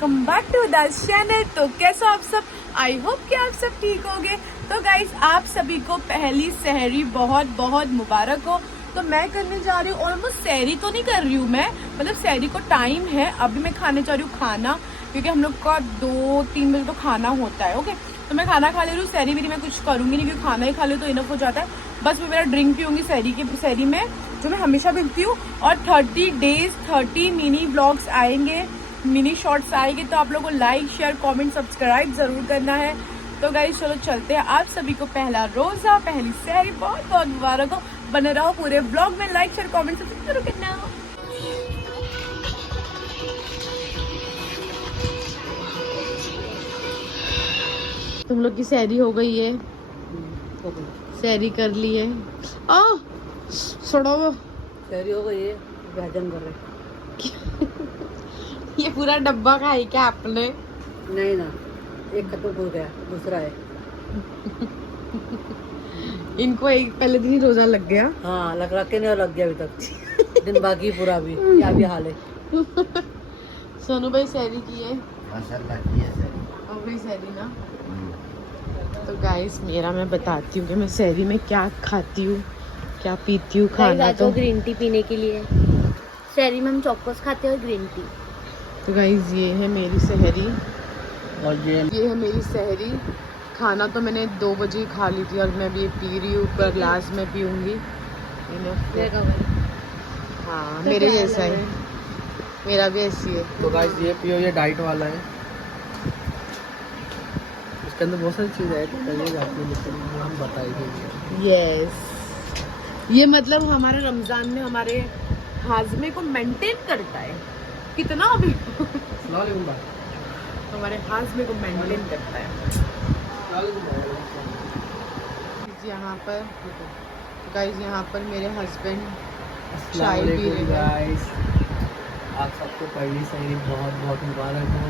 Welcome back to the channel. तो कैसे हो आप सब? आई होप कि आप सब ठीक होंगे। तो गाइज आप सभी को पहली सहरी बहुत बहुत मुबारक हो। तो मैं करने जा रही हूँ, ऑलमोस्ट सहरी तो नहीं कर रही हूँ मैं, मतलब सहरी को टाइम है, अभी मैं खाने जा रही हूँ खाना, क्योंकि हम लोग का 2-3 बजे तो खाना होता है। ओके, तो मैं खाना खा ले रही हूँ। सहरी भी मैं कुछ करूँगी नहीं, क्योंकि खाना ही खा ले तो इनफ हो जाता है। बस मैं मेरा ड्रिंक पीऊँगी सहरी में, जो मैं हमेशा पीती हूँ। और 30 डेज 30 मिनी ब्लॉग्स आएंगे, मिनी शॉर्ट्स आएंगे। तो आप लोगों को लाइक शेयर कमेंट सब्सक्राइब जरूर करना है। तो गाइस चलो चलते हैं। आप सभी को पहला रोजा, पहली सहरी बहुत बहुत मुबारक हो। बने रहो पूरे ब्लॉग में, लाइक शेयर कमेंट सब्सक्राइब जरूर करना। तुम लोग की सहरी हो गई है, सहरी कर ली है। छोड़ो, सहरी हो गई है, हजम कर रहे। ये पूरा डब्बा खाई क्या आपने? नहीं ना, एक खत्म हो गया, दूसरा है। इनको एक पहले दिन ही रोजा लग गया। हाँ, लग के नहीं, लग गया अभी तक। दिन बाकी पूरा भी, क्या भी हाल है। सोनू भाई सहरी की है, माशाल्लाह की है सहरी। हो गई सहरी ना। तो गाइस मेरा मैं बताती हूँ कि मैं सहरी में क्या खाती हूँ, क्या पीती हूँ। खाना तो ग्रीन टी पीने के लिए सहरी में हम चॉकोस खाते हैं और ग्रीन टी। तो गाइस ये है मेरी सहरी, और ये है मेरी सहरी। खाना तो मैंने 2 बजे ही खा ली थी, और मैं अभी पी रही हूँ, ऊपर ग्लास में पीऊँगी। हाँ तो मेरे जैसा है, मेरा भी ऐसी है। तो गाइस ये पियो, ये डाइट वाला है। इसके अंदर बहुत सारी चीज़ है, करिए जाती है, लेकिन वो हम बताएंगे। यस, ये मतलब हमारे रमजान में हमारे हाजमे को मेंटेन करता है। कितना भी हमारे हाजमे को मेंटेन करता है। यहाँ पर गाइस, यहाँ पर मेरे हस्बैंड चाय पी रहे हैं। गाइस आप सबको पहली सहरी बहुत बहुत मुबारक हो।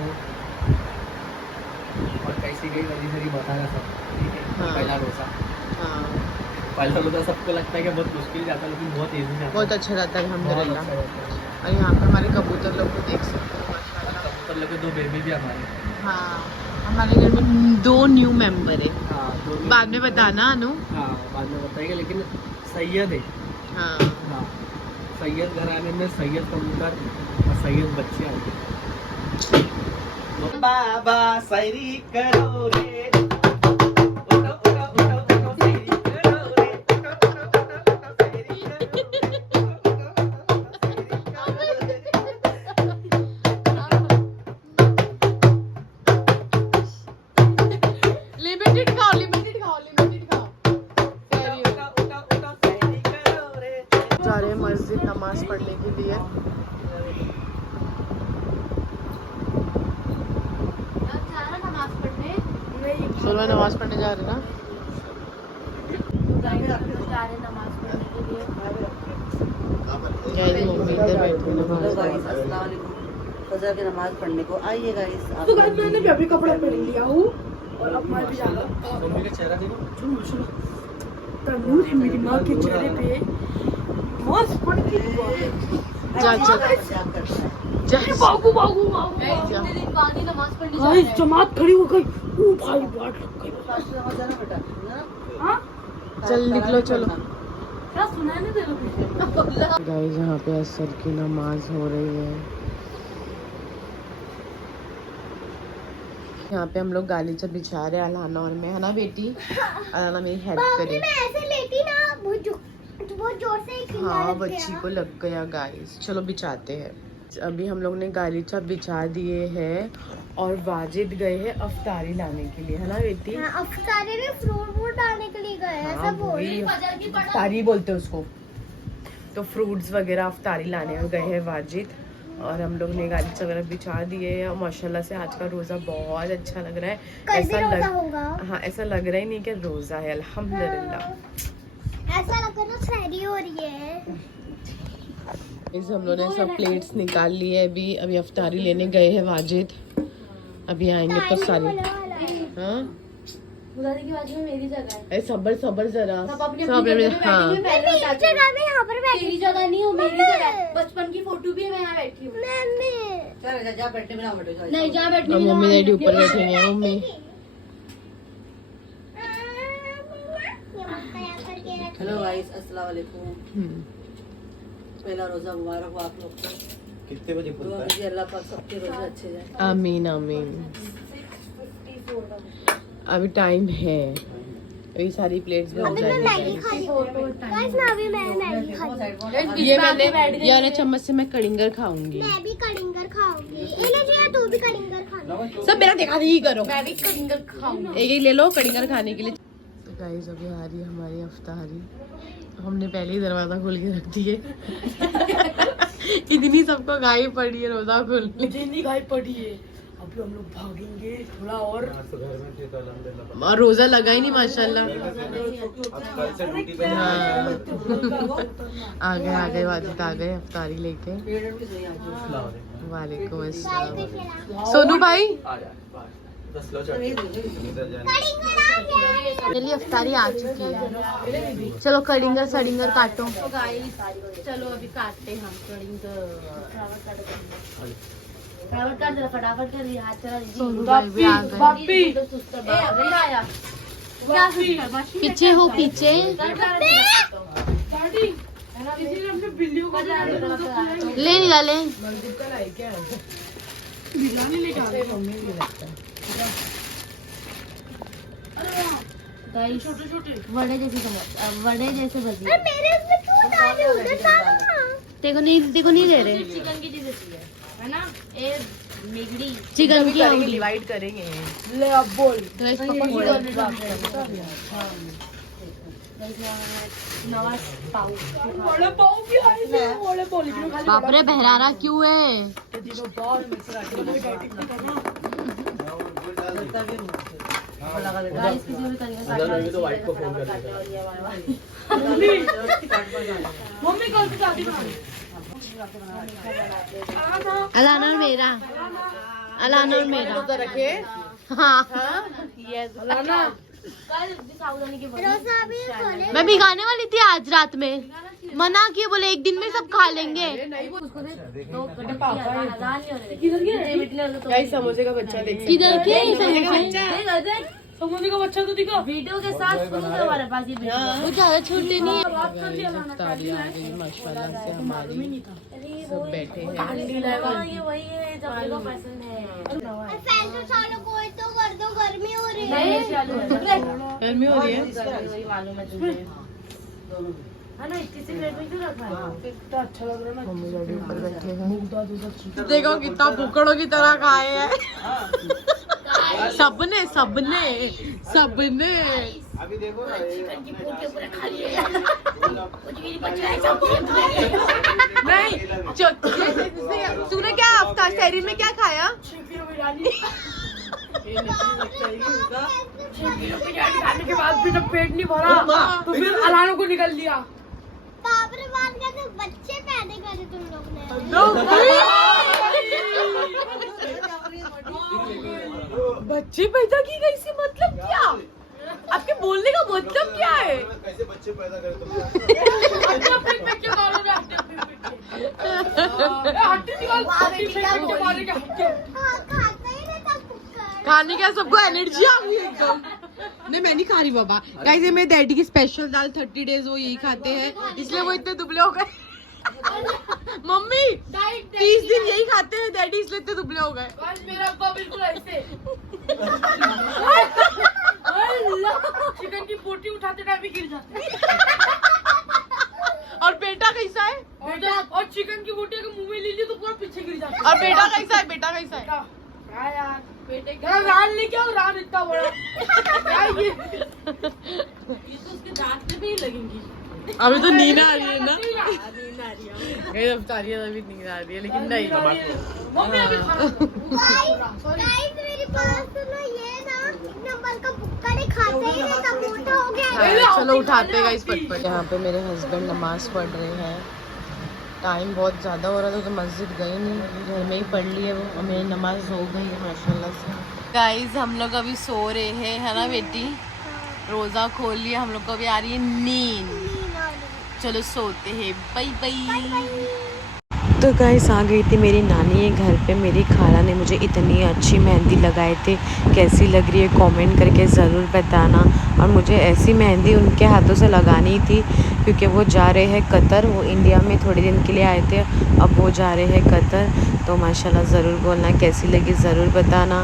और कैसी गई पहली सहरी बताना सब, ठीक है? हाँ। पहला रोजा, हाँ पहला रोजा सबको लगता है कि बहुत मुश्किल जाता है, लेकिन बहुत ईजी जाता बहुत है। अच्छा रहता है बहुत अल्हम्दुलिल्लाह। अच्छा रहता है। और यहाँ पर हमारे कबूतर लोग को देख सकते हो माशाल्लाह। कबूतर लगे 2 बेबी भी हमारे। हाँ, हमारे घर में 2 न्यू मेंबर है। हाँ, बाद में बताना अनु। हाँ, बाद में बताएंगे, लेकिन सैयद है। हाँ हाँ, सैयद घराने में सैयद कबूतर और सैयद बच्चे आए। बाबा सहरी करो रे, उठो उठो उठो उठो सहरी करो रे, उठो उठो उठो उठो सहरी लिमिटेड खाओ, लिमिटेड खाओ, लिमिटेड खाओ। जा रहे हैं मस्जिद नमाज पढ़ने के लिए। सुबह नमाज पढ़ने जा रहे ना। मम्मी इधर बैठी नमाज। फजर की नमाज पढ़ने को आइए गाइस। तो गाइस मैंने भी अभी कपड़ा पहन लिया हूँ और अब मैं भी जा रहा हूँ। मम्मी का चेहरा देखो, तनूर है मेरी माँ के चेहरे पे। नमाज पढ़ के जा जा जा बागू बागू बागू। गाइस जमात खड़ी हो गई। ओ भाई बाट लग गई। हाँ चल निकलो, चलो। क्या सुनाने दे रहे गाइस यहाँ पे असर की नमाज हो रही है। यहाँ पे हम लोग गालीचा बिछा रहे हैं, अलाना और मैं, है ना बेटी? अलाना मेरी हेल्प करे। ऐसे लेटी ना बहुत जोर से हाँ बच्ची को लग गया। गाइस चलो बिछाते हैं। अभी हम लोग ने गालीचा बिछा दिए हैं और वाजिद गए हैं अफ्तारी लाने के लिए, है ना बेटी? अफ्तारी में फ्रूट डालने के लिए गए हैं सब। अफ्तारी बोलते हैं उसको। तो फ्रूट्स वगैरह अफ्तारी लाने में गए हैं वाजिद, और हम लोग ने गालीचा वगैरह बिछा दिए हैं। और माशाल्लाह से आज का रोज़ा बहुत अच्छा लग रहा है। हाँ, ऐसा लग रहा ही नहीं कि रोज़ा है, अल्हम्दुलिल्लाह। ऐसा लग रहा है सहरी हो रही है। इस हम लोग ने सब प्लेट्स निकाल लिए हैं। अभी अफ्तारी लेने गए हैं वाजिद, अभी आएंगे तो सारी। हाँ बुलाने की बाजू में मेरी जगह है। अरे सबर सबर जरा, सब अपनी सब अपनी जगह पे हाँ बैठी हुई। मेरी जगह में यहाँ पर बैठी। तेरी जगह नहीं हो, मेरी जगह है। बचपन की फोटो भी है, मैं यहाँ बैठी हूँ। नहीं जा बैठने और भी मम्मी ना। डैडी ऊपर बैठे हैं। मम्मी हेलो गाइस, अस्सलाम वालेकुम। पहला रोजा मुबारक हो आप लोग को। कितने बजे दुआ खुलता है? कीजिए अल्लाह पाक सबके रोजे अच्छे जाए। आमीन आमीन। अभी टाइम है, अभी सारी प्लेट्स बन जाएंगी। ये मैंने यार चम्मच से मैं कड़िंगर खाऊंगी। मैं भी कड़िंगर खाऊंगी। इन्हें जो है तू भी कड़िंगर खाना। सब मेरा देखा नहीं करो। मैं भी कड़िंगर खाऊंगी। एक एक ले लो कड़िंगर खाने के लिए। तो गाइस अभी आ रही है हमारी अफ्तारी। हमने पहले ही दरवाजा खोल के रख दिए। इतनी सबको गाय पड़ी है रोजा खोलने। मुझे नहीं गाय पड़ी है। अभी हम लोग भागेंगे थोड़ा और। तो घर में थे तो अल्हम्दुलिल्लाह। और रोजा लगा ही नहीं माशाल्लाह। अब कल से ड्यूटी पे हाँ। आ गए वाजिद आ गए अफ्तारी लेके। वालेकुम अस्सलाम। सोनू भाई आ जा 10 लो चढ़ इधर जाने। चलिए अफ्तारी आ चुकी है। चलो कड़िंगर सड़िंगर काटो। तो गाइस चलो अभी काटते हैं हम कड़िंगर। फटाफट कर जरा, फटाफट कर। हाथ चला दीजिए। सोनू भाई भी आ गए। बापी तो सुस्त है। ए अभी आया क्या सुस्त है? पीछे हो पीछे। ले निकाले। छोटे छोटे वड़े जैसे समझ, वड़े जैसे भजिए। मेरे उसमें क्यों डाले? उधर डालो ना। देखो नहीं दे रहे। चिकन की चीजें चाहिए है ना। ए मिगड़ी चिकन की हम डिवाइड करेंगे। ले अब बोल। तो इस नवाज पाऊ वड़े पाऊ भी आए थे। वड़े पाऊ लेकिन खाली बाप रे बहरारा क्यों है? दिनों बाद में से गाइस किसी भी तरीके से अंदर में तो वाइट को फोन कर मम्मी कल से शादी बनानी। अलाना और मेरा। अलाना और मेरा रखे। हाँ यस अलाना। सावधानी के रोजा अभी खोले। मैं भिगाने वाली थी आज रात में, मना किए बोले एक दिन में सब खा लेंगे। समोसे का बच्चा देख किधर के समोसे का बच्चा तो दिखा। वीडियो के साथ सुनो हमारे पास ये वीडियो। वो ज्यादा छोटे नहीं है। अफ्तारी आ गई माशाल्लाह से हमारी। सब बैठे हैं। ये वही है जो आपको पसंद है। फैन तो चालू कोई तो कर दो, गर्मी हो रही है। गर्मी हो रही है। वही मालूम है तुझे है ना। इतनी सी प्लेट में क्यों रखा है? कितना अच्छा लग रहा है ना। मम्मी डैडी ऊपर बैठे हैं। देखो कितना भूखड़ों की तरह खाए हैं। सबने सबने सबने। अभी देखो ना नहीं तूने क्या अफ्तार शहरी में क्या खाया? खाने के बाद भी जब पेट नहीं भरा तो फिर अलानो को निकल लिया। बाप रे बात करते बच्चे पैदा करे तुम लोग ने। बच्चे पैदा की गई सी मतलब क्या? आपके बोलने का मतलब क्या है? कैसे बच्चे पैदा करते तुम? खाते ही नहीं तब खाने का सबको एनर्जी आ गई एकदम। नहीं मैं नहीं खा रही बाबा। गाइस ये मेरे डैडी की स्पेशल दाल 30 डेज वो यही खाते हैं इसलिए वो इतने दुबले हो गए। मम्मी 30 दिन यही खाते हैं डैडी इसलिए इतने दुबले हो गए। मेरा अब्बा बिल्कुल ऐसे चिकन की बोटी उठाते टाइम भी गिर जाते। और बेटा कैसा है? और चिकन की बोटी अगर मुंह में ले ली तो पूरा पीछे गिर जाता। और बेटा कैसा है? बेटा कैसा है? यार बेटे रान नहीं क्या रान इतना बड़ा क्या ये तो उसके दांत में भी लगेंगी। अभी तो नींद आ रही है ना। अफ्तारी अभी नींद आ रही है लेकिन नहीं। मम्मी अभी गाइस मेरे पास तो ना ये ना एक नंबर का भुक्का नहीं खाते ही नहीं तब मोटा हो गया। चलो उठाते गाइस फटफट। यहाँ पे मेरे हस्बैंड नमाज पढ़ रहे हैं। टाइम बहुत ज़्यादा हो रहा था तो मस्जिद गई नहीं, घर में ही पढ़ लिए वो। और मेरी नमाज हो गई है माशाल्लाह से। गाइस हम लोग अभी सो रहे हैं है ना बेटी? रोज़ा खोल लिया हम लोग को, अभी आ रही है नींद। चलो सोते हैं, bye bye. Bye bye. Guys हम लोग अभी सो रहे हैं है ना बेटी? रोज़ा खोल लिया हम लोग को, अभी आ रही है नींद। चलो सोते हैं, बाय बाय। नींद आ रही है। गाइस किसी भी तरीके से शादी बनानी है। तो गाइस आ गई थी मेरी नानी के घर पे। मेरी खाला ने मुझे इतनी अच्छी मेहंदी लगाए थे, कैसी लग रही है कमेंट करके ज़रूर बताना। और मुझे ऐसी मेहंदी उनके हाथों से लगानी थी क्योंकि वो जा रहे हैं कतर। वो इंडिया में थोड़े दिन के लिए आए थे, अब वो जा रहे हैं कतर। तो माशाल्लाह ज़रूर बोलना कैसी लगी, ज़रूर बताना।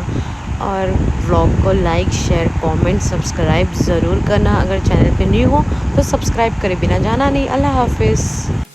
और व्लॉग को लाइक शेयर कमेंट सब्सक्राइब ज़रूर करना। अगर चैनल पे न्यू हो तो सब्सक्राइब करे बिना जाना नहीं। अल्लाह हाफिज़।